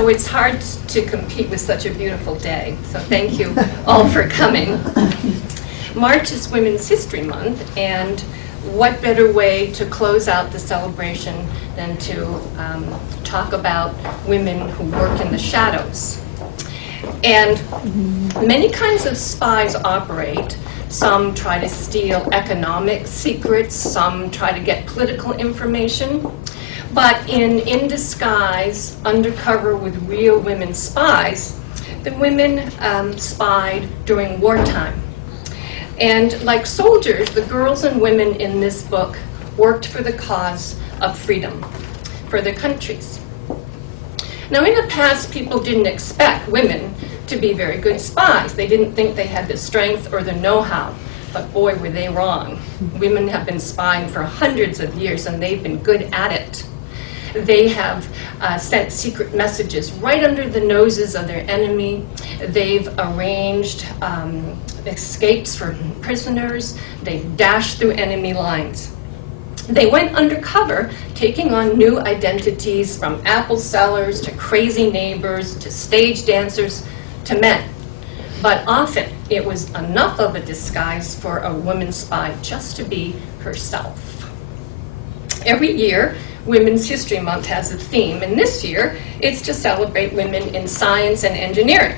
so it's hard to compete with such a beautiful day. So thank you all for coming. March is Women's History Month, and what better way to close out the celebration than to talk about women who work in the shadows. And many kinds of spies operate. Some try to steal economic secrets, some try to get political information. But in disguise, undercover with real women spies, the women spied during wartime. And like soldiers, the girls and women in this book worked for the cause of freedom for their countries. Now, in the past, people didn't expect women to be very good spies. They didn't think they had the strength or the know-how. But boy, were they wrong. Women have been spying for hundreds of years, and they've been good at it. They have sent secret messages right under the noses of their enemy. They've arranged escapes for prisoners. They've dashed through enemy lines. They went undercover, taking on new identities, from apple sellers to crazy neighbors to stage dancers to men. But often it was enough of a disguise for a woman spy just to be herself. Every year, Women's History Month has a theme, and this year it's to celebrate women in science and engineering.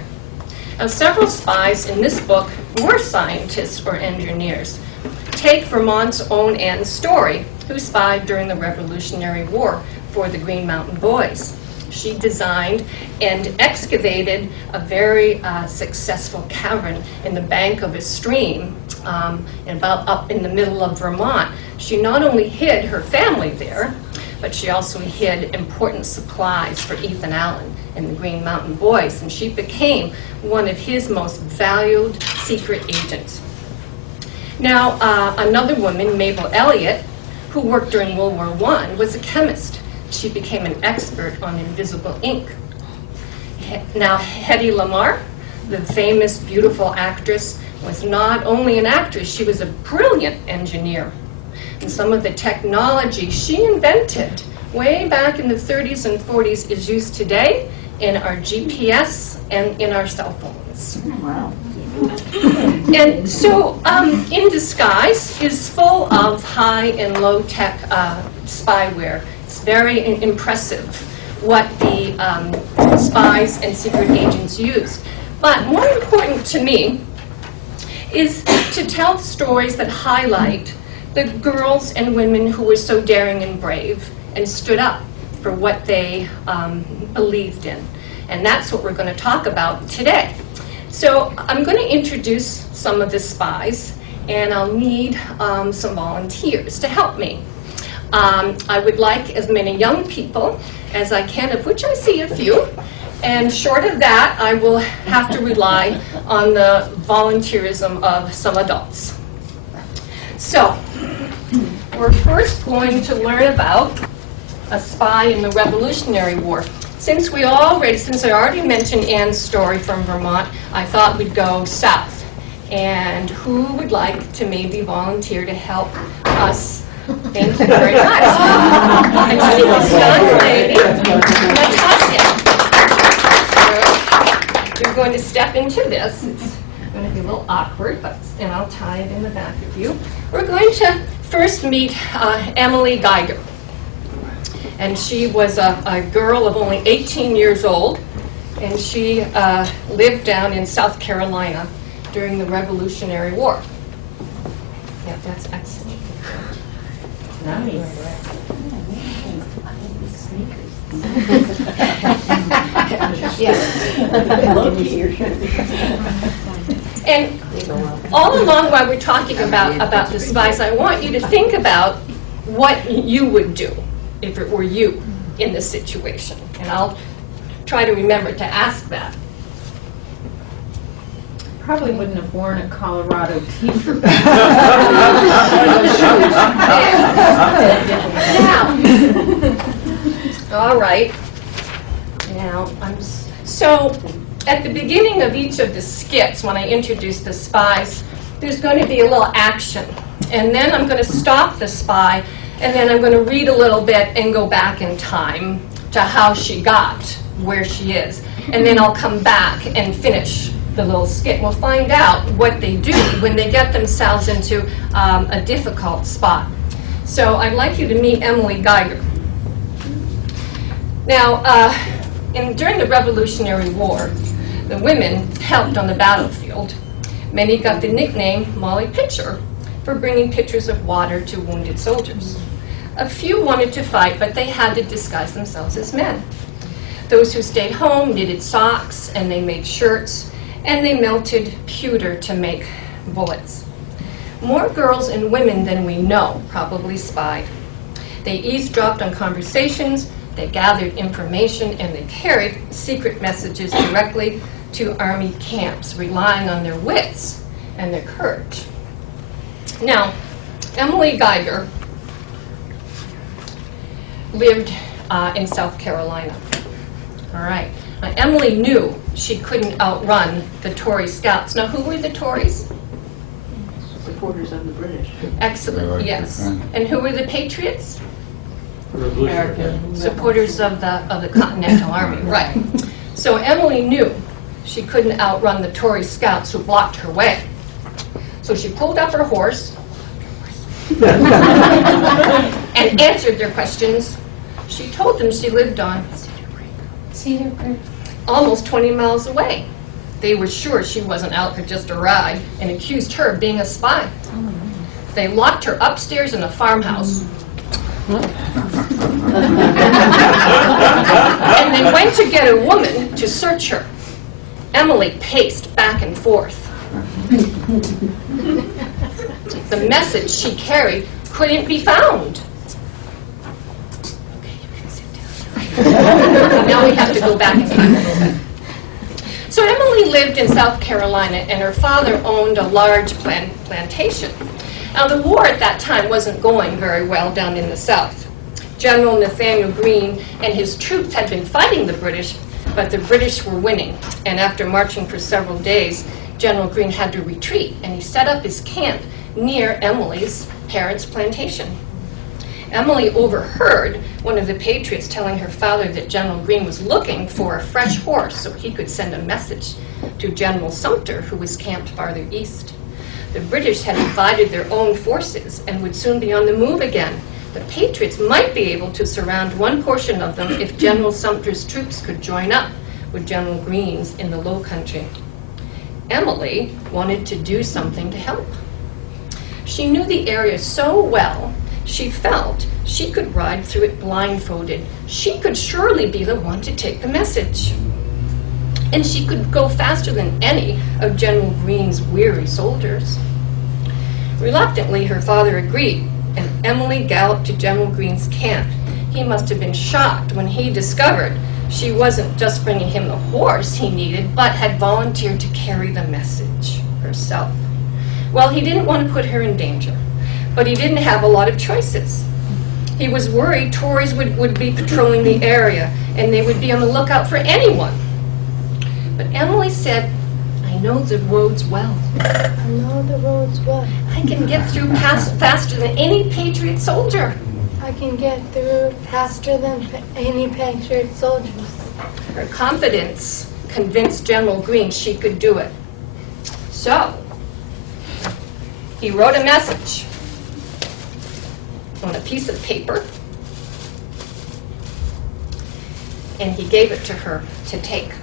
Now, several spies in this book were scientists or engineers. Take Vermont's own Anne Story, who spied during the Revolutionary War for the Green Mountain Boys. She designed and excavated a very successful cavern in the bank of a stream about up in the middle of Vermont. She not only hid her family there, but she also hid important supplies for Ethan Allen and the Green Mountain Boys, and she became one of his most valued secret agents. Now, another woman, Mabel Elliott, who worked during World War I, was a chemist. She became an expert on invisible ink. Now, Hedy Lamarr, the famous, beautiful actress, was not only an actress, she was a brilliant engineer. And some of the technology she invented way back in the 30s and 40s is used today in our GPS and in our cell phones. Wow. And so In Disguise is full of high and low tech spyware. It's very impressive what the spies and secret agents used. But more important to me is to tell stories that highlight the girls and women who were so daring and brave and stood up for what they believed in. And that's what we're going to talk about today. So I'm going to introduce some of the spies, and I'll need some volunteers to help me. I would like as many young people as I can, of which I see a few. And short of that, I will have to rely on the volunteerism of some adults. So we're first going to learn about a spy in the Revolutionary War. Since I already mentioned Anne's Story from Vermont, I thought we'd go south. And who would like to maybe volunteer to help us? Thank you very much. I see this young lady, Natasha. So you're going to step into this. It's going to be a little awkward, and I'll tie it in the back of you. We're going to first meet Emily Geiger. And she was a girl of only 18 years old, and she lived down in South Carolina during the Revolutionary War. Yeah, that's excellent. Nice. And all along while we're talking about the spies, I want you to think about what you would do if it were you in this situation. And I'll try to remember to ask that. Probably wouldn't have worn a Colorado t-shirt. Now, all right. Now, so at the beginning of each of the skits, when I introduce the spies, there's going to be a little action. And then I'm going to stop the spy, and then I'm going to read a little bit and go back in time to how she got where she is. And then I'll come back and finish the little skit. We'll find out what they do when they get themselves into a difficult spot. So I'd like you to meet Emily Geiger. Now, during the Revolutionary War, the women helped on the battlefield. Many got the nickname Molly Pitcher for bringing pitchers of water to wounded soldiers. A few wanted to fight, but they had to disguise themselves as men. Those who stayed home knitted socks, and they made shirts, and they melted pewter to make bullets. More girls and women than we know probably spied. They eavesdropped on conversations, they gathered information, and they carried secret messages directly to army camps, relying on their wits and their courage. Now, Emily Geiger lived in South Carolina. All right. Now, Emily knew she couldn't outrun the Tory scouts. Now, who were the Tories? Supporters of the British. Excellent, yes. And who were the Patriots? American. Supporters of the Continental Army, right. So Emily knew she couldn't outrun the Tory scouts who blocked her way. So she pulled up her horse and answered their questions. She told them she lived on Cedar Creek, almost 20 miles away. They were sure she wasn't out for just a ride and accused her of being a spy. They locked her upstairs in a farmhouse. And they went to get a woman to search her. Emily paced back and forth. The message she carried couldn't be found. Okay, you can sit down. Now we have to go back in time a little bit. So Emily lived in South Carolina, and her father owned a large plantation. Now, the war at that time wasn't going very well down in the South. General Nathaniel Greene and his troops had been fighting the British, but the British were winning. And after marching for several days, General Greene had to retreat, and he set up his camp near Emily's parents' plantation. Emily overheard one of the Patriots telling her father that General Greene was looking for a fresh horse so he could send a message to General Sumter, who was camped farther east. The British had divided their own forces and would soon be on the move again. The Patriots might be able to surround one portion of them if General Sumter's troops could join up with General Greene's in the Low Country. Emily wanted to do something to help. She knew the area so well, she felt she could ride through it blindfolded. She could surely be the one to take the message. And she could go faster than any of General Greene's weary soldiers. Reluctantly, her father agreed, and Emily galloped to General Greene's camp. He must have been shocked when he discovered she wasn't just bringing him the horse he needed, but had volunteered to carry the message herself. Well, he didn't want to put her in danger, but he didn't have a lot of choices. He was worried Tories would be patrolling the area, and they would be on the lookout for anyone. But Emily said, "I know the roads well. I know the roads well. I can get through faster than any Patriot soldier." I can get through faster than any Patriot soldiers. Her confidence convinced General Greene she could do it. So, he wrote a message on a piece of paper, and he gave it to her to take.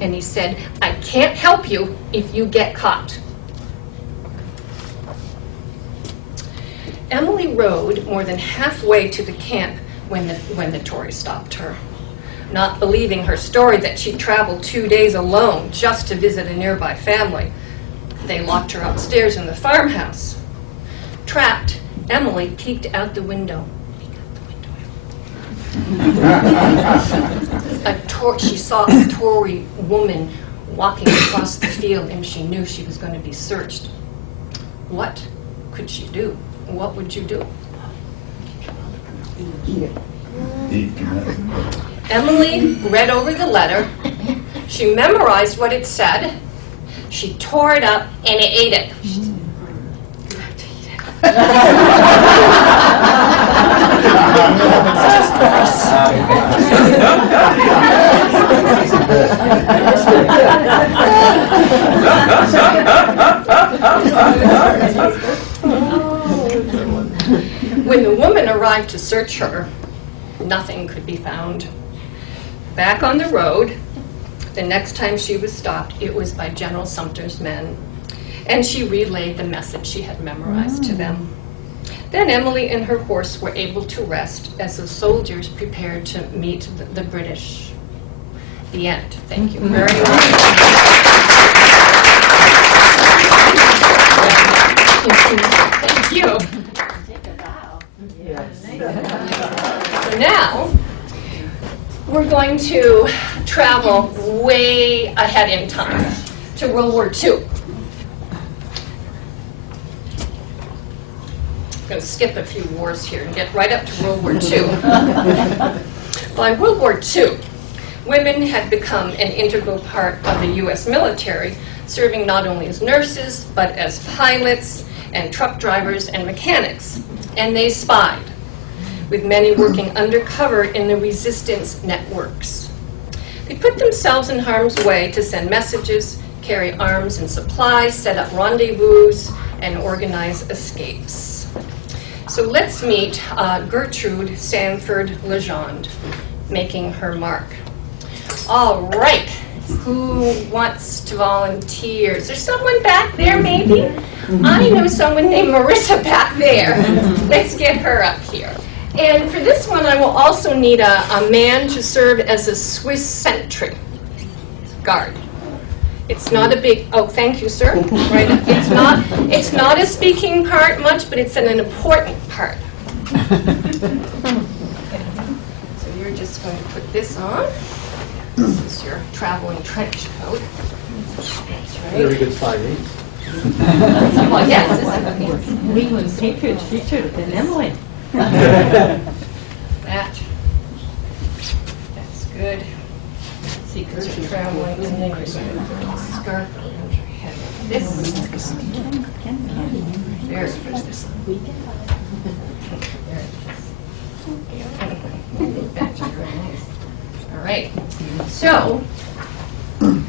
And he said, "I can't help you if you get caught." Emily rode more than halfway to the camp when the Tories stopped her, not believing her story that she traveled 2 days alone just to visit a nearby family. They locked her upstairs in the farmhouse. Trapped, Emily peeked out the window. She saw a Tory woman walking across the field, and she knew she was going to be searched. What could she do? What would you do? Emily read over the letter. She memorized what it said. She tore it up and ate it. When the woman arrived to search her, nothing could be found. Back on the road, the next time she was stopped, it was by General Sumter's men, and she relayed the message she had memorized to them. Then Emily and her horse were able to rest as the soldiers prepared to meet the British. The end. Thank you very much. Thank you. So now, we're going to travel way ahead in time to World War II. I'm going to skip a few wars here and get right up to World War II. By World War II, women had become an integral part of the U.S. military, serving not only as nurses, but as pilots and truck drivers and mechanics. And they spied, with many working undercover in the resistance networks. They put themselves in harm's way to send messages, carry arms and supplies, set up rendezvous, and organize escapes. So let's meet Gertrude Sanford Legendre, making her mark. All right, who wants to volunteer? Is there someone back there, maybe? I know someone named Marissa back there. Let's get her up here. And for this one, I will also need a man to serve as a Swiss sentry guard. It's not a big, oh, thank you, sir. Right, it's not a speaking part much, but it's an important part. So you're just going to put this on. This is your traveling trench coat. That's right. Very good fighting. Well, yes. New England Patriots featured in Emily. That's good. See, because you're traveling, and then you're going to put a scarf around your head. This. There it is. Back to your eyes. All right. So, you're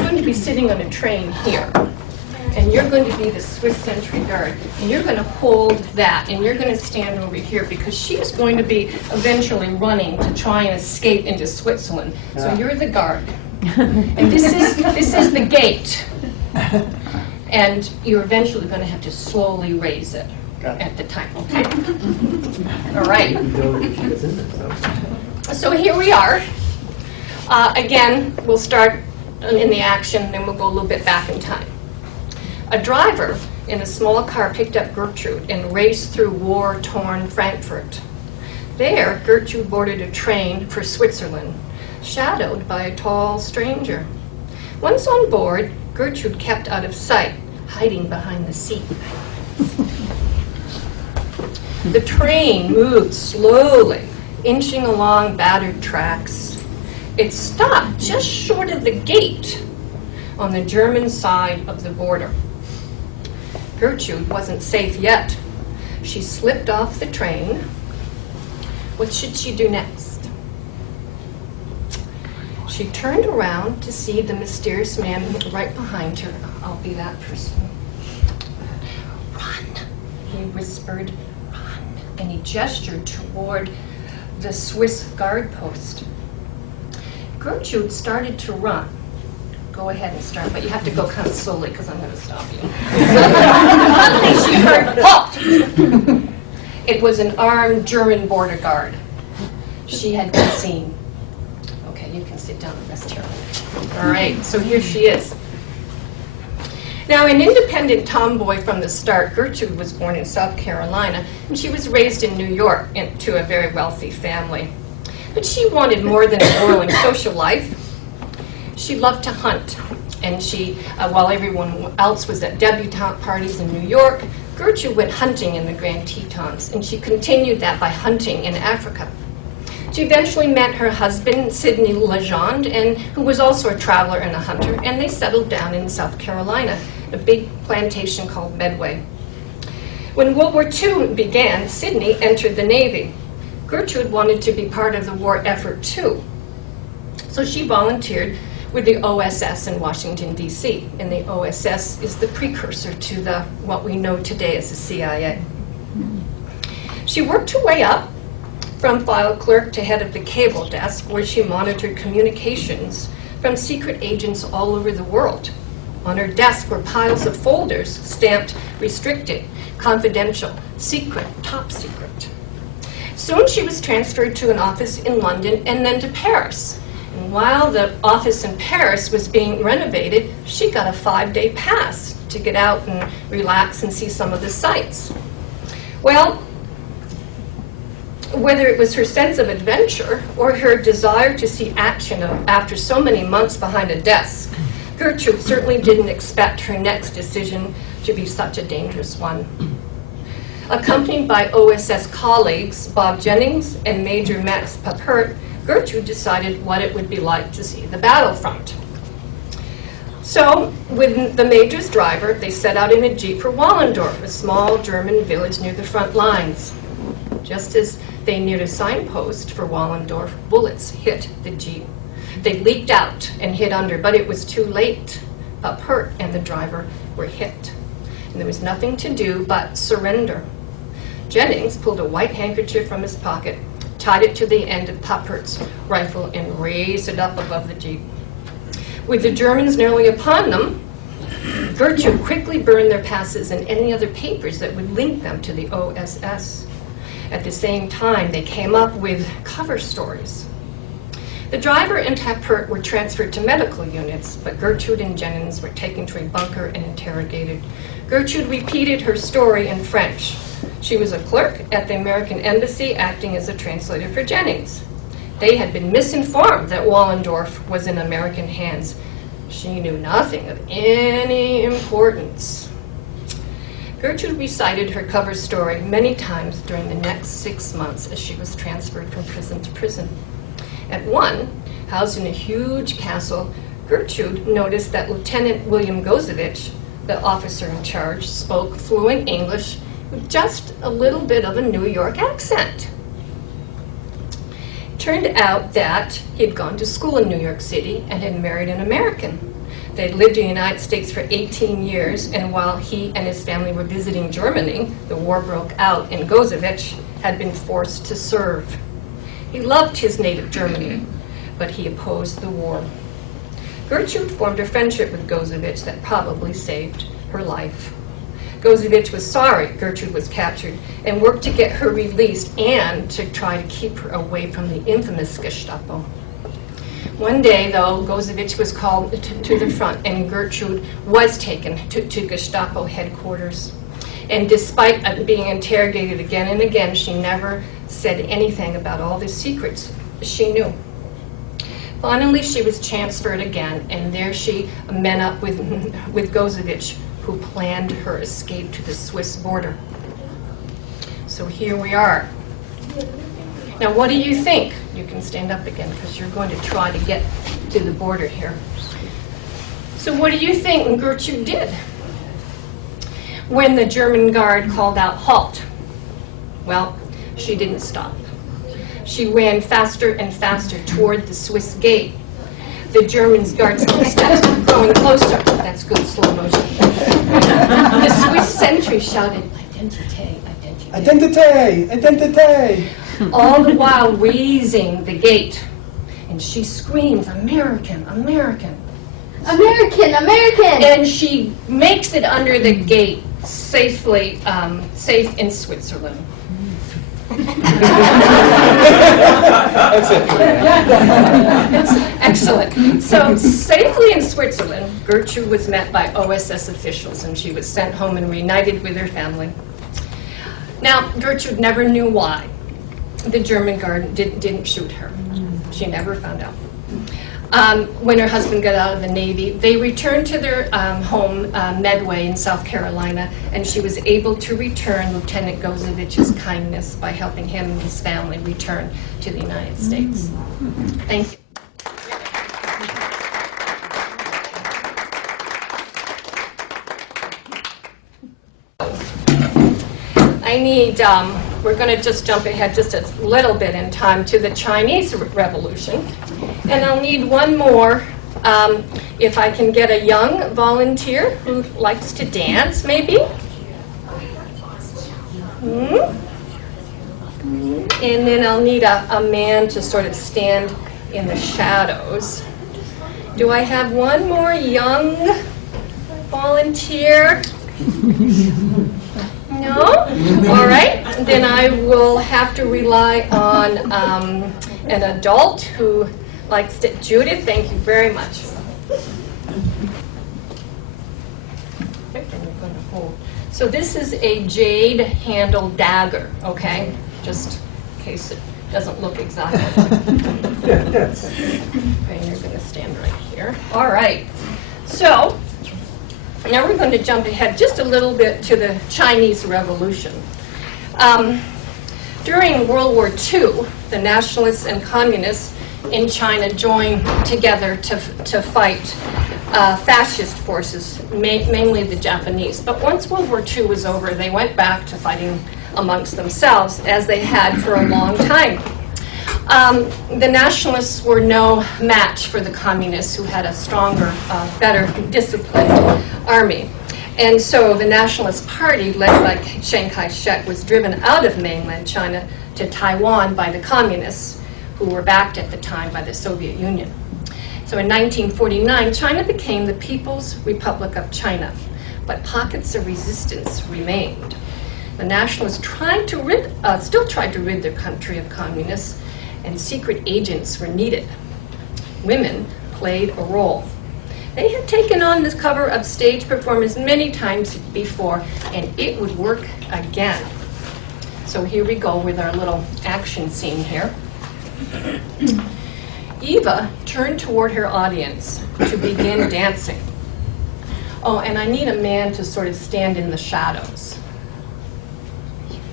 going to be sitting on a train here. And you're going to be the Swiss sentry guard, and you're going to hold that, and you're going to stand over here because she's going to be eventually running to try and escape into Switzerland. So you're the guard, and this is the gate, and you're eventually going to have to slowly raise it at the time. Okay. All right. So here we are. Again, we'll start in the action, then we'll go a little bit back in time. A driver in a small car picked up Gertrude and raced through war-torn Frankfurt. There, Gertrude boarded a train for Switzerland, shadowed by a tall stranger. Once on board, Gertrude kept out of sight, hiding behind the seat. The train moved slowly, inching along battered tracks. It stopped just short of the gate on the German side of the border. Gertrude wasn't safe yet. She slipped off the train. What should she do next? She turned around to see the mysterious man right behind her. I'll be that person. Run, he whispered, run. And he gestured toward the Swiss guard post. Gertrude started to run. Go ahead and start, but you have to go kind of slowly because I'm going to stop you. Suddenly she heard, halt! It was an armed German border guard. She had been seen. Okay, you can sit down and rest here. All right, so here she is. Now, an independent tomboy from the start, Gertrude was born in South Carolina, and she was raised in New York into a very wealthy family. But she wanted more than a whirling social life. She loved to hunt, and while everyone else was at debutante parties in New York, Gertrude went hunting in the Grand Tetons, and she continued that by hunting in Africa. She eventually met her husband, Sidney Legendre, who was also a traveler and a hunter, and they settled down in South Carolina, a big plantation called Medway. When World War II began, Sydney entered the Navy. Gertrude wanted to be part of the war effort too. So she volunteered with the OSS in Washington, D.C. And the OSS is the precursor to what we know today as the CIA. She worked her way up from file clerk to head of the cable desk, where she monitored communications from secret agents all over the world. On her desk were piles of folders stamped restricted, confidential, secret, top secret. Soon she was transferred to an office in London and then to Paris. And while the office in Paris was being renovated, she got a 5-day pass to get out and relax and see some of the sights. Well, whether it was her sense of adventure or her desire to see action after so many months behind a desk, Gertrude certainly didn't expect her next decision to be such a dangerous one. Accompanied by OSS colleagues Bob Jennings and Major Max Papert, Gertrude decided what it would be like to see the battlefront. So, with the Major's driver, they set out in a jeep for Wallendorf, a small German village near the front lines. Just as they neared a signpost for Wallendorf, bullets hit the jeep. They leaked out and hid under, but it was too late. Papert and the driver were hit. And there was nothing to do but surrender. Jennings pulled a white handkerchief from his pocket, tied it to the end of Papert's rifle, and raised it up above the jeep. With the Germans nearly upon them, Gertrude quickly burned their passes and any other papers that would link them to the OSS. At the same time, they came up with cover stories. The driver and Papert were transferred to medical units, but Gertrude and Jennings were taken to a bunker and interrogated. Gertrude repeated her story in French. She was a clerk at the American Embassy, acting as a translator for Jennings. They had been misinformed that Wallendorf was in American hands. She knew nothing of any importance. Gertrude recited her cover story many times during the next 6 months as she was transferred from prison to prison. At one, housed in a huge castle, Gertrude noticed that Lieutenant William Gozevich, the officer in charge, spoke fluent English with just a little bit of a New York accent. It turned out that he had gone to school in New York City and had married an American. They'd lived in the United States for 18 years, and while he and his family were visiting Germany, the war broke out, and Gozevich had been forced to serve. He loved his native Germany, but he opposed the war. Gertrude formed a friendship with Gozevich that probably saved her life. Gozevich was sorry Gertrude was captured and worked to get her released and to try to keep her away from the infamous Gestapo. One day, though, Gozevich was called to the front, and Gertrude was taken to Gestapo headquarters. And despite being interrogated again and again, she never said anything about all the secrets she knew. Finally, she was transferred again, and there she met up with Gozevich, who planned her escape to the Swiss border. So here we are. Now, what do you think? You can stand up again because you're going to try to get to the border here. So what do you think Gertrude did when the German guard called out, "Halt"? Well, she didn't stop. She ran faster and faster toward the Swiss gate. The German guards steps growing closer. That's good slow motion. The Swiss sentry shouted, "Identité, identité." Identité! Identité! All the while raising the gate. And she screams, "American, American." American, American! And she makes it under the gate safely, safe in Switzerland. That's it. That's excellent. So safely in Switzerland, Gertrude was met by OSS officials, and she was sent home and reunited with her family. Now, Gertrude never knew why the German guard didn't shoot her. She never found out. When her husband got out of the Navy, they returned to their home, Medway in South Carolina, and she was able to return Lieutenant Gozevich's kindness by helping him and his family return to the United States. Thank you. I need, we're going to just jump ahead just a little bit in time to the Chinese Revolution. And I'll need one more, if I can get a young volunteer who likes to dance, maybe. And then I'll need a man to sort of stand in the shadows. Do I have one more young volunteer? No? All right. Then I will have to rely on an adult who likes to. Judith, thank you very much. Okay, and we're going to hold. So this is a jade-handled dagger, okay? Just in case it doesn't look exactly like. Okay, you're going to stand right here. All right. So now we're going to jump ahead just a little bit to the Chinese Revolution. During World War II, the nationalists and communists in China joined together to fight fascist forces, mainly the Japanese. But once World War II was over, they went back to fighting amongst themselves, as they had for a long time. The nationalists were no match for the communists, who had a stronger, better disciplined army. And so the Nationalist Party, led by Chiang Kai-shek, was driven out of mainland China to Taiwan by the communists, who were backed at the time by the Soviet Union. So in 1949, China became the People's Republic of China, but pockets of resistance remained. The nationalists still tried to rid their country of communists, and secret agents were needed. Women played a role. They had taken on this cover of stage performance many times before, and it would work again. So here we go with our little action scene here. Eva turned toward her audience to begin dancing. Oh, and I need a man to sort of stand in the shadows.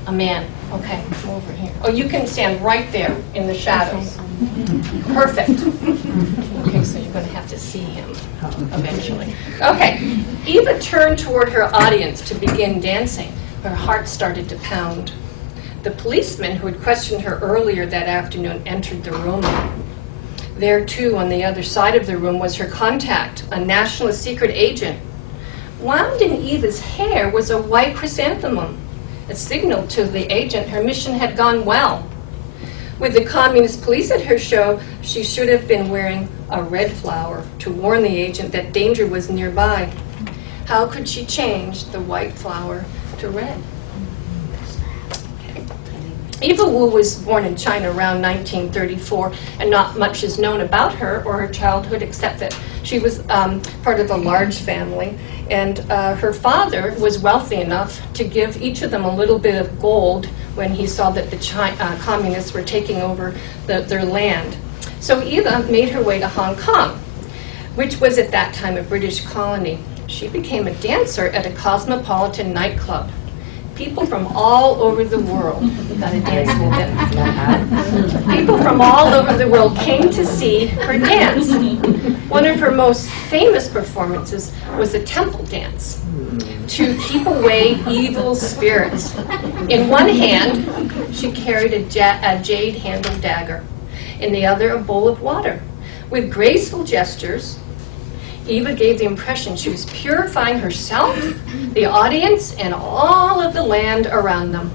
A man. Okay, come over here. Oh, you can stand right there in the shadows. Perfect. Okay, so you're going to have to see him eventually. Okay, Eva turned toward her audience to begin dancing. Her heart started to pound. The policeman who had questioned her earlier that afternoon entered the room. There, too, on the other side of the room, was her contact, a nationalist secret agent. Wound in Eva's hair was a white chrysanthemum, a signal to the agent her mission had gone well. With the communist police at her show, she should have been wearing a red flower to warn the agent that danger was nearby. How could she change the white flower to red? Eva Woo was born in China around 1934, and not much is known about her or her childhood, except that she was part of a large family, and her father was wealthy enough to give each of them a little bit of gold when he saw that the communists were taking over their land. So Eva made her way to Hong Kong, which was at that time a British colony. She became a dancer at a cosmopolitan nightclub. People from all over the world, got a dance with it. People from all over the world came to see her dance. One of her most famous performances was a temple dance to keep away evil spirits. In one hand, she carried a jade-handled dagger. In the other, a bowl of water. With graceful gestures, Eva gave the impression she was purifying herself, the audience, and all of the land around them.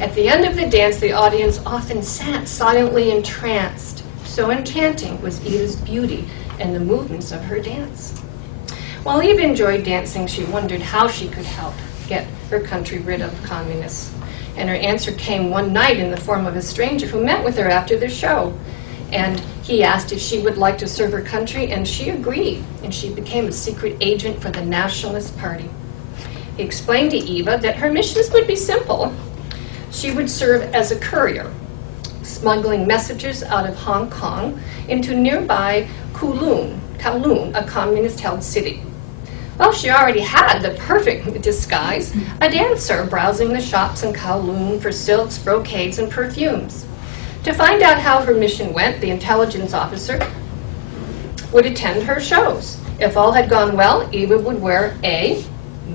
At the end of the dance, the audience often sat silently entranced. So enchanting was Eva's beauty and the movements of her dance. While Eva enjoyed dancing, she wondered how she could help get her country rid of the communists. And her answer came one night in the form of a stranger who met with her after the show. And he asked if she would like to serve her country, and she agreed, and she became a secret agent for the Nationalist Party. He explained to Eva that her missions would be simple. She would serve as a courier, smuggling messages out of Hong Kong into nearby Kowloon, a communist-held city. Well, she already had the perfect disguise, a dancer browsing the shops in Kowloon for silks, brocades, and perfumes. To find out how her mission went, the intelligence officer would attend her shows. If all had gone well, Eva would wear A,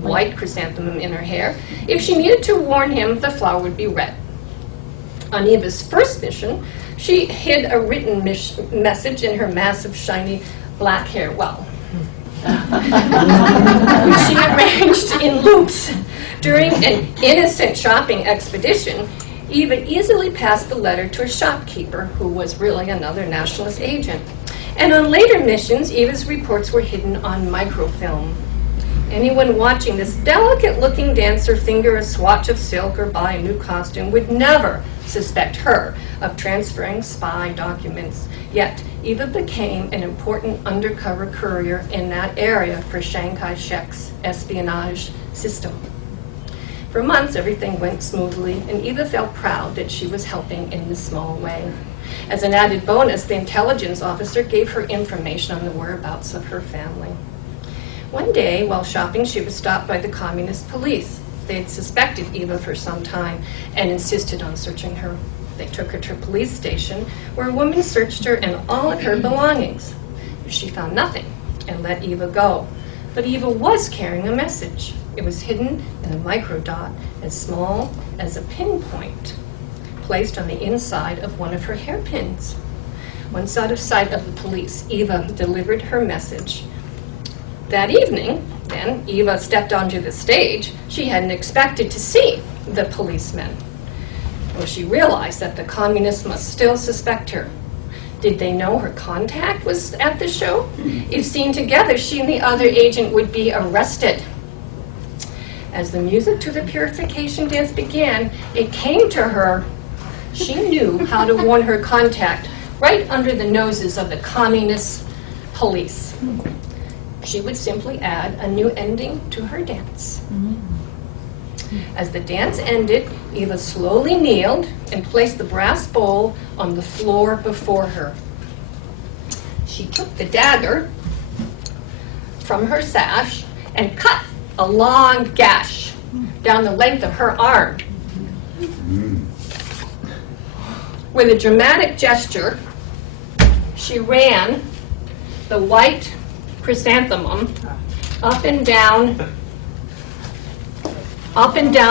white chrysanthemum in her hair. If she needed to warn him, the flower would be red. On Eva's first mission, she hid a written message in her massive, shiny black hair. Well, which she arranged in loops. During an innocent shopping expedition, Eva easily passed the letter to a shopkeeper who was really another nationalist agent. And on later missions, Eva's reports were hidden on microfilm. Anyone watching this delicate-looking dancer finger a swatch of silk or buy a new costume would never suspect her of transferring spy documents. Yet, Eva became an important undercover courier in that area for Chiang Kai-shek's espionage system. For months, everything went smoothly, and Eva felt proud that she was helping in this small way. As an added bonus, the intelligence officer gave her information on the whereabouts of her family. One day, while shopping, she was stopped by the communist police. They had suspected Eva for some time and insisted on searching her. They took her to a police station where a woman searched her and all of her belongings. She found nothing and let Eva go. But Eva was carrying a message. It was hidden in a microdot as small as a pinpoint, placed on the inside of one of her hairpins. Once out of sight of the police, Eva delivered her message. That evening, then, Eva stepped onto the stage. She hadn't expected to see the policemen. Well, she realized that the communists must still suspect her. Did they know her contact was at the show? If seen together, she and the other agent would be arrested. As the music to the purification dance began, it came to her. She knew how to warn her contact right under the noses of the communist police. She would simply add a new ending to her dance. As the dance ended, Eva slowly kneeled and placed the brass bowl on the floor before her. She took the dagger from her sash and cut a long gash down the length of her arm. With a dramatic gesture, she ran the white chrysanthemum up and down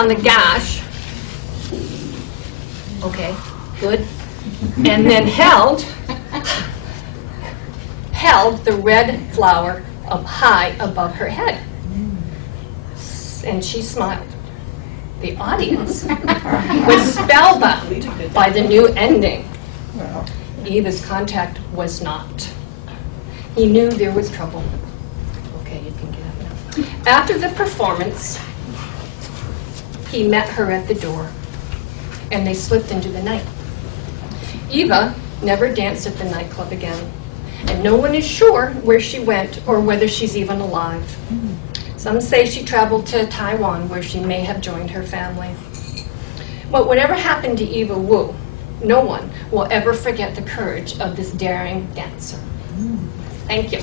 the gash. Okay, good. And then held the red flower up high above her head. And she smiled. The audience was spellbound by the new ending. Eva's contact was not. He knew there was trouble. Okay, you can get up now. After the performance, he met her at the door, and they slipped into the night. Eva never danced at the nightclub again, and no one is sure where she went or whether she's even alive. Some say she traveled to Taiwan, where she may have joined her family. But whatever happened to Eva Woo, no one will ever forget the courage of this daring dancer. Thank you.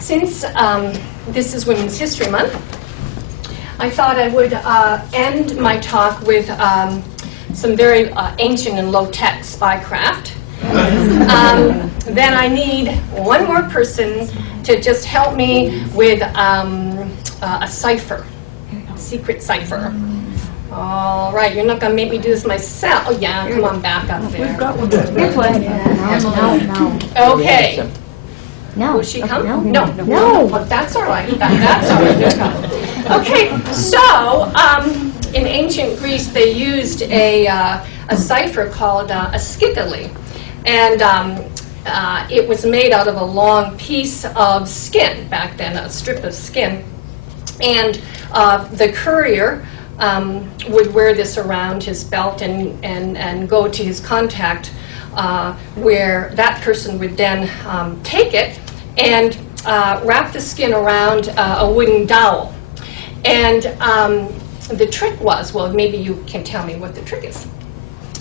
Since this is Women's History Month, I thought I would end my talk with some very ancient and low-tech spycraft. Then I need one more person to just help me with a cipher, a secret cipher. All right, you're not going to make me do this myself. Oh, yeah, come on back up there. We've got one. Here's one. No. Okay. No. Will she come? No. No. Well, that's all right. That's all right. Okay, so in ancient Greece, they used a cipher called a skikali. And it was made out of a long piece of skin back then, a strip of skin. And the courier would wear this around his belt and go to his contact, where that person would then take it and wrap the skin around a wooden dowel. And the trick was, well, maybe you can tell me what the trick is.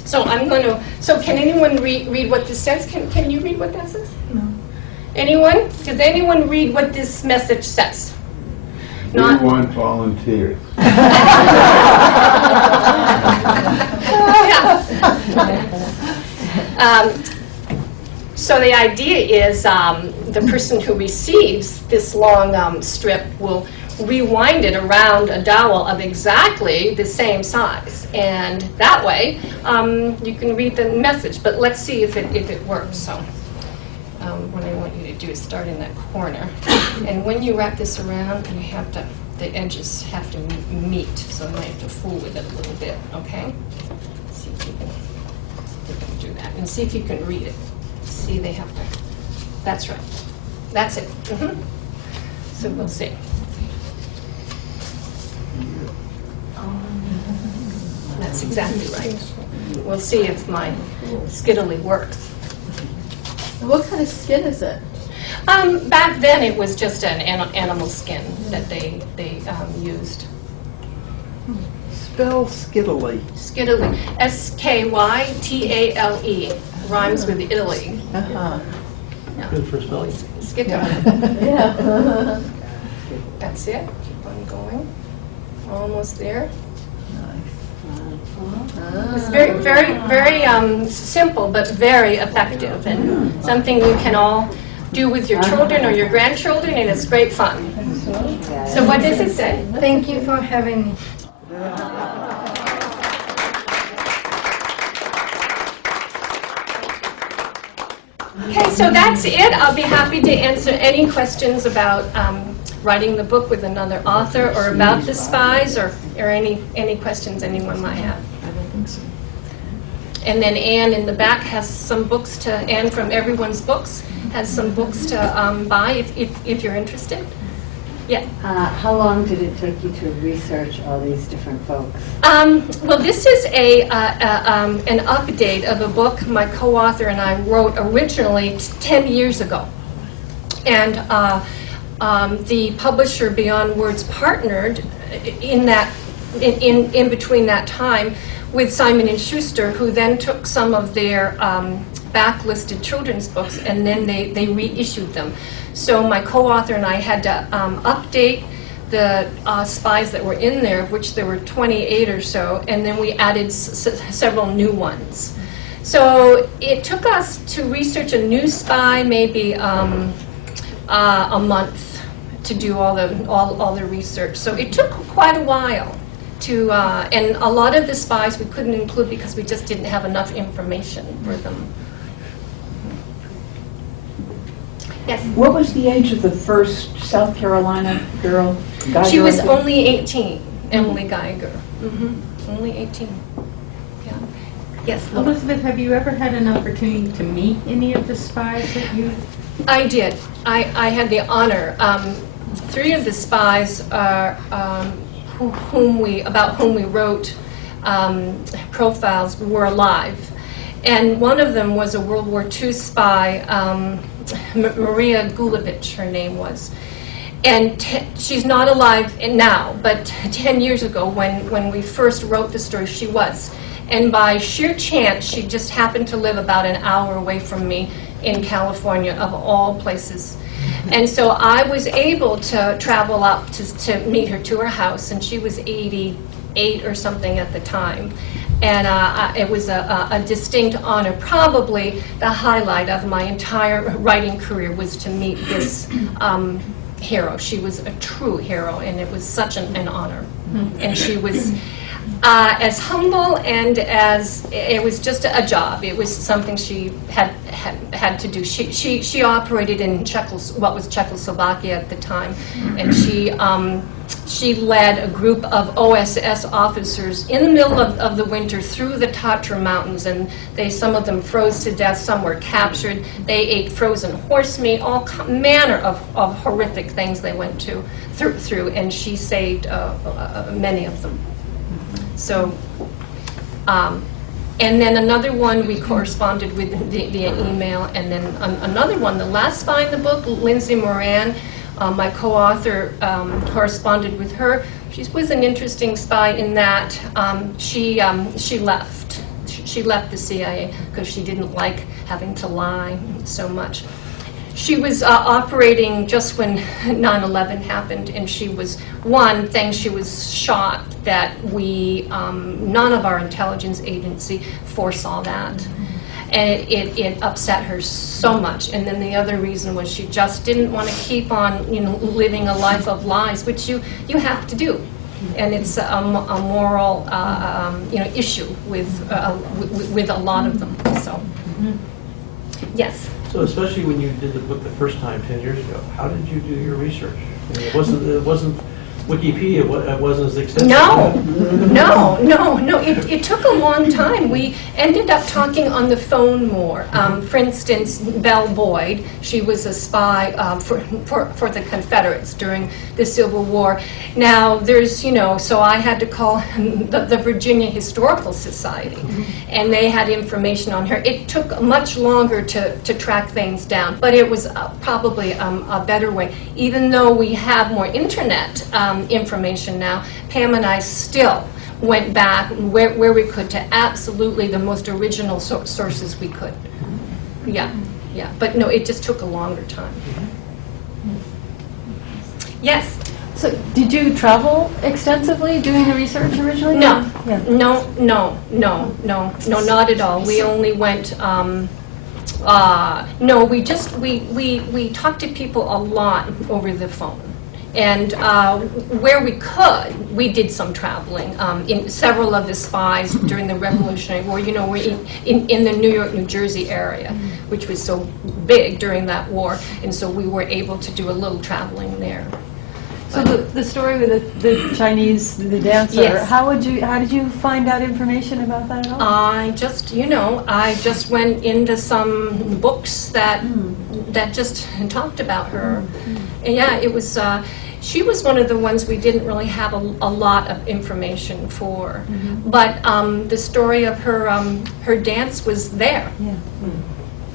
So I'm going to, so can anyone read what this says? Can you read what that says? No. Anyone? Does anyone read what this message says? We want volunteers. So the idea is the person who receives this long strip will rewind it around a dowel of exactly the same size. And that way, you can read the message. But let's see if it works. So what I want you to do is start in that corner. And when you wrap this around, you have to, the edges have to meet. So you might have to fool with it a little bit, okay? See if you can do that. And see if you can read it. See, they have to, that's right. That's it. So we'll see. That's exactly right. We'll see if my skittily works. What kind of skin is it? Back then, it was just an animal skin that they used. Spell skittily. Skittily, S-K-Y-T-A-L-E, rhymes with Italy. Uh-huh. Good for spelling. Skittily. Yeah. That's it. Keep on going. Almost there. It's very, very, very simple, but very effective, and something you can all do with your children or your grandchildren, and it's great fun. So what does it say? Thank you for having me. Okay, so that's it. I'll be happy to answer any questions about writing the book with another author, or about the Spies, or any questions anyone might have. And then Anne in the back has some books to, Anne from Everyone's Books has some books to buy if you're interested. Yeah. How long did it take you to research all these different folks? Well, this is an update of a book my co-author and I wrote originally 10 years ago. And the publisher Beyond Words partnered in between that time with Simon & Schuster, who then took some of their backlisted children's books and then they reissued them. So my co-author and I had to update the spies that were in there, of which there were 28 or so, and then we added several new ones. So it took us to research a new spy maybe a month to do all the research. So it took quite a while to, and a lot of the spies we couldn't include because we just didn't have enough information for them. Yes? What was the age of the first South Carolina girl? Geiger, She was I think? only 18, Emily Geiger. Only 18. Yeah. Yes, Laura? Elizabeth, have you ever had an opportunity to meet any of the spies that you... I did. I had the honor. 3 of the spies are, about whom we wrote profiles were alive. And one of them was a World War II spy, Maria Gulevich, her name was. And she's not alive now, but 10 years ago when we first wrote the story, she was. And by sheer chance, she just happened to live about an hour away from me in California, of all places. And so I was able to travel up to meet her to her house, and she was 88 or something at the time. And it was a distinct honor. Probably the highlight of my entire writing career was to meet this hero. She was a true hero, and it was such an honor. And she was as humble, and as it was just a job. It was something she had to do. She operated in what was Czechoslovakia at the time, and she led a group of OSS officers in the middle of the winter through the Tatra Mountains, and some of them froze to death, some were captured. They ate frozen horse meat, all manner of horrific things they went through, and she saved many of them. So, and then another one we corresponded with via email, and then another one, the last spy in the book, Lindsay Moran, my co-author, corresponded with her. She was an interesting spy in that she left. She left the CIA because she didn't like having to lie so much. She was operating just when 9/11 happened, and she was she was shocked that none of our intelligence agency foresaw that. And it upset her so much. And then the other reason was she just didn't want to keep on, living a life of lies, which you have to do. And it's a moral, issue with a lot of them. So, yes. So especially when you did the book the first time 10 years ago, how did you do your research? I mean, it wasn't Wikipedia, it wasn't as extensive. No. It took a long time. We ended up talking on the phone more. For instance, Belle Boyd, she was a spy for the Confederates during the Civil War. Now, there's, so I had to call the Virginia Historical Society, and they had information on her. It took much longer to track things down, but it was probably a better way. Even though we have more internet information now, Pam and I still went back where we could to absolutely the most original sources we could. Yeah. But no, it just took a longer time. Yes? So, did you travel extensively doing the research originally? No. Yeah. No, not at all. We only went, no, we talked to people a lot over the phone. And where we could, we did some traveling. In several of the spies during the Revolutionary War, we're in the New York, New Jersey area, which was so big during that war, and so we were able to do a little traveling there. So the story with the Chinese, the dancer, Yes. how did you find out information about that at all? I just went into some books that just talked about her. And yeah, it was, she was one of the ones we didn't really have a lot of information for. But the story of her dance was there. Yeah.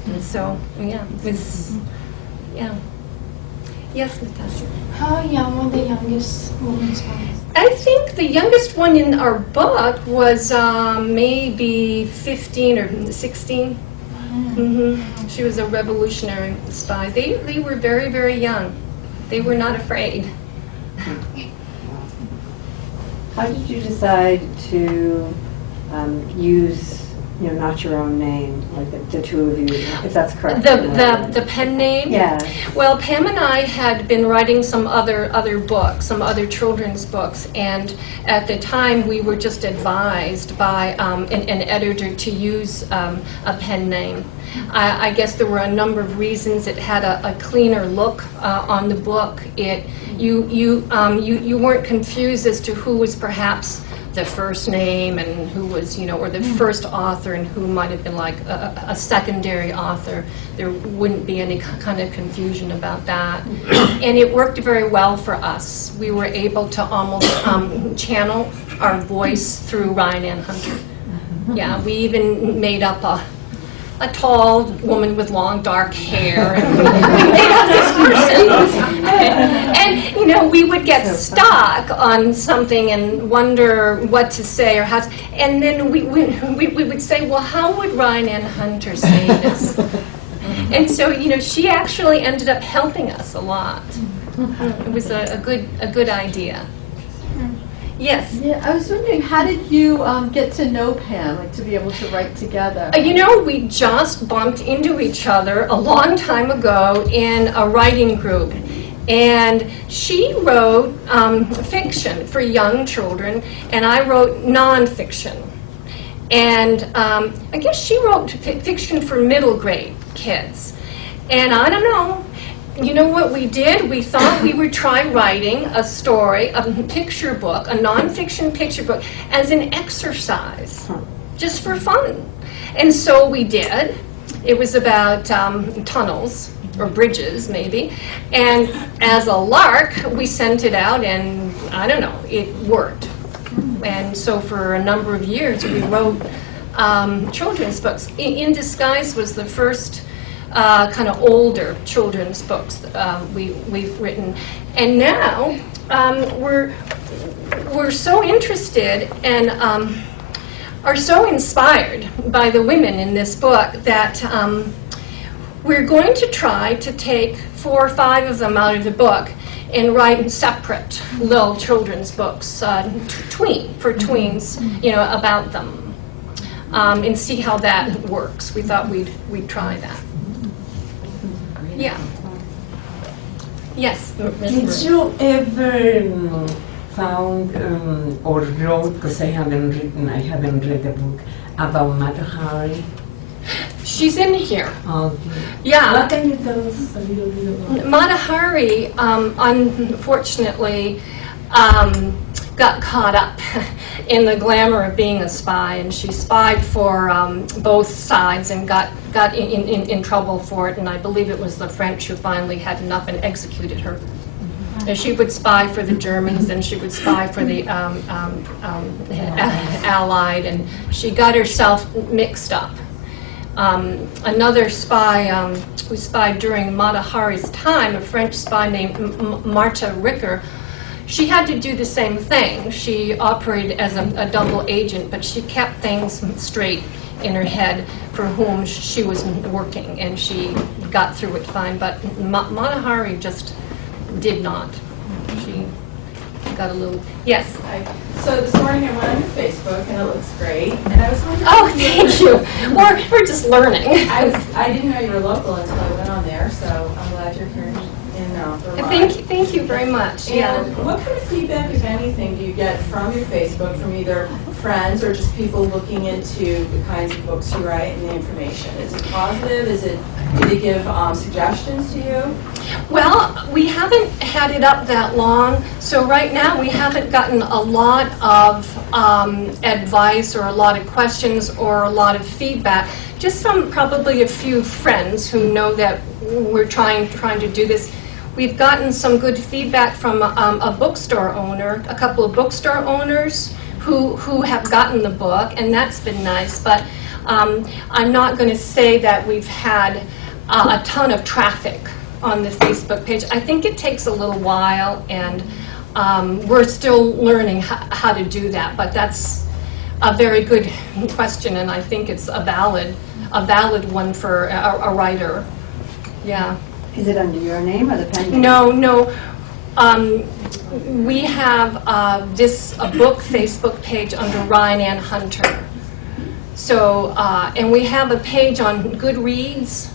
And so, yeah, it was, yeah. Yes, Natasha? How young were the youngest women spies? I think the youngest one in our book was maybe 15 or 16. She was a revolutionary spy. They were very, very young. They were not afraid. How did you decide to use, not your own name, like the two of you, if that's correct? The pen name? Yeah. Well, Pam and I had been writing some other books, some other children's books, and at the time we were just advised by an editor to use a pen name. I guess there were a number of reasons. It had a cleaner look on the book. You weren't confused as to who was perhaps the first name and who was, or the first author and who might have been like a secondary author. There wouldn't be any kind of confusion about that. And it worked very well for us. We were able to almost channel our voice through Ryan Ann Hunter. Yeah, we even made up a tall woman with long dark hair. And we made up this person. And we would get stuck on something and wonder what to say or how to, and then we would say, well, how would Ryan Ann Hunter say this? And so, she actually ended up helping us a lot. It was a good idea. Yes. Yeah, I was wondering, how did you get to know Pam, like to be able to write together? We just bumped into each other a long time ago in a writing group. And she wrote fiction for young children, and I wrote nonfiction. And I guess she wrote fiction for middle grade kids. And I don't know. You know what we did? We thought we would try writing a story, a picture book, a nonfiction picture book, as an exercise, just for fun. And so we did. It was about tunnels, or bridges, maybe. And as a lark, we sent it out, and I don't know, it worked. And so for a number of years, we wrote children's books. In Disguise was the first kind of older children's books we've written, and now we're so interested and are so inspired by the women in this book that we're going to try to take 4 or 5 of them out of the book and write separate little children's books, for tweens, about them. and see how that works. We thought we'd try that. Yeah. Yes. Did you ever found or wrote, because I haven't read the book, about Mata Hari? She's in here. Okay. Yeah. What can you tell us a little bit about? Mata Hari, unfortunately, got caught up in the glamour of being a spy, and she spied for both sides and got in trouble for it, and I believe it was the French who finally had enough and executed her. And she would spy for the Germans, and she would spy for the Allied, and she got herself mixed up. Another spy who spied during Mata Hari's time, a French spy named Martha Ricker, she had to do the same thing. She operated as a double agent, but she kept things straight in her head for whom she was working, and she got through it fine. But Mata Hari just did not. She got a little, yes. So this morning I went on your Facebook and it looks great. And I was wondering. Oh, thank you. We're just learning. I didn't know you were local until I went on there, so I'm glad you're here in Vermont. Thank you very much. Yeah. And what kind of feedback, if anything, do you get from your Facebook, from either friends or just people looking into the kinds of books you write and the information? Is it positive? Do they give suggestions to you? Well, we haven't had it up that long, so right now we haven't gotten a lot of advice or a lot of questions or a lot of feedback, just from probably a few friends who know that we're trying to do this. We've gotten some good feedback from a bookstore owner, a couple of bookstore owners who have gotten the book, and that's been nice, but I'm not going to say that we've had a ton of traffic on the Facebook page. I think it takes a little while, and we're still learning how to do that, but that's a very good question, and I think it's a valid one for a writer. Yeah. Is it under your name or the pen name? No. We have a book Facebook page under Ryan Ann Hunter. So, and we have a page on Goodreads,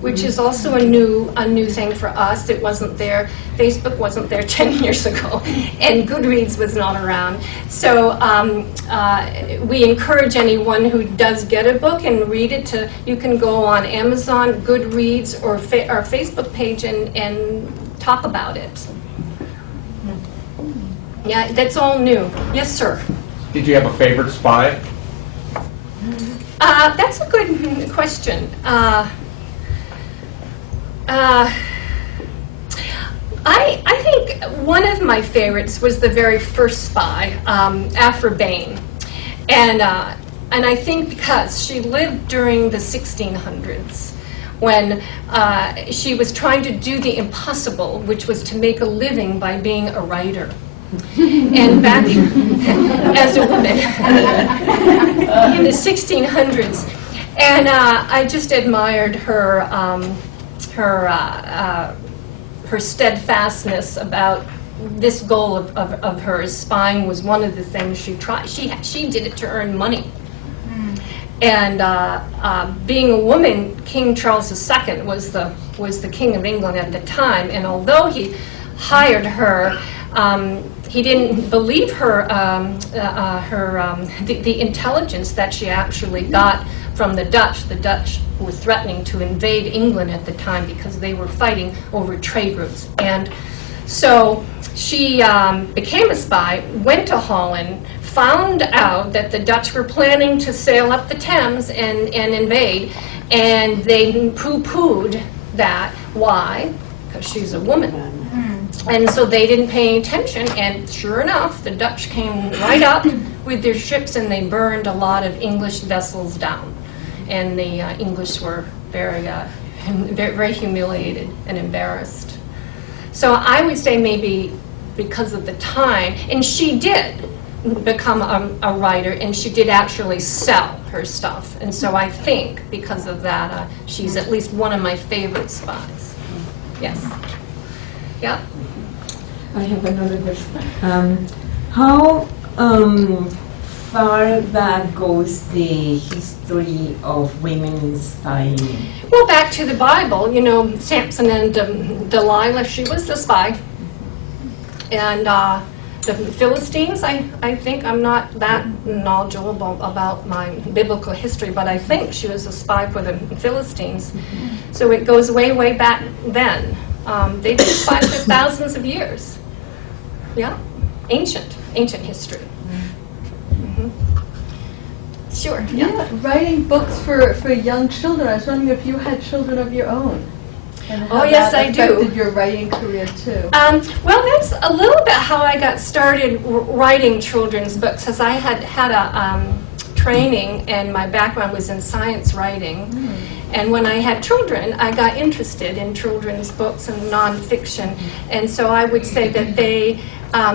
which is also a new thing for us. It wasn't there. Facebook wasn't there 10 years ago, and Goodreads was not around. So we encourage anyone who does get a book and read it to, you can go on Amazon, Goodreads, or our Facebook page and talk about it. Yeah, that's all new. Yes, sir. Did you have a favorite spy? That's a good question. I think one of my favorites was the very first spy, Aphra Bain, and I think because she lived during the 1600s, when she was trying to do the impossible, which was to make a living by being a writer. And back as a woman in the 1600s, and I just admired her steadfastness about this goal of hers. Spying was one of the things she tried. She did it to earn money. And being a woman, King Charles II was the King of England at the time, and although he hired her, he didn't believe her the intelligence that she actually got from the Dutch. The Dutch were threatening to invade England at the time because they were fighting over trade routes. And so she became a spy, went to Holland, found out that the Dutch were planning to sail up the Thames and invade, and they poo-pooed that. Why? Because she's a woman. And so they didn't pay any attention, and sure enough, the Dutch came right up with their ships, and they burned a lot of English vessels down. And the English were very humiliated and embarrassed. So I would say maybe because of the time, and she did become a writer, and she did actually sell her stuff. And so I think because of that, she's at least one of my favorite spies. Yes. Yeah. I have another question. How far back goes the history of women spying? Well, back to the Bible, you know, Samson and Delilah, she was the spy. And the Philistines, I think, I'm not that knowledgeable about my biblical history, but I think she was a spy for the Philistines. So it goes way, way back then. They've been spies for thousands of years. Yeah, ancient history. Mhm. Sure, yeah. Writing books for young children. I was wondering if you had children of your own. And how Oh, yes, that I do. affected your writing career too. Well, that's a little bit how I got started writing children's books, because I had a training and my background was in science writing. And when I had children, I got interested in children's books and nonfiction. And so I would say that they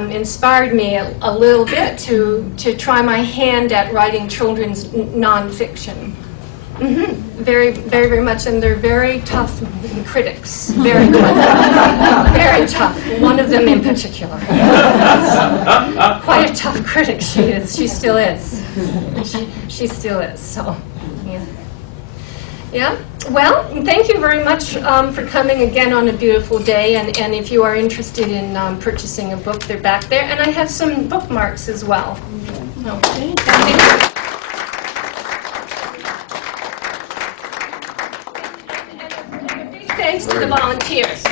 inspired me a little bit to try my hand at writing children's nonfiction. Very, very, very much, and they're very tough critics. Very, very tough. One of them in particular. Quite a tough critic she is. She still is. She still is. So, yeah. Yeah. Well, thank you very much for coming again on a beautiful day. And if you are interested in purchasing a book, they're back there. And I have some bookmarks as well. Okay. Thanks to the volunteers.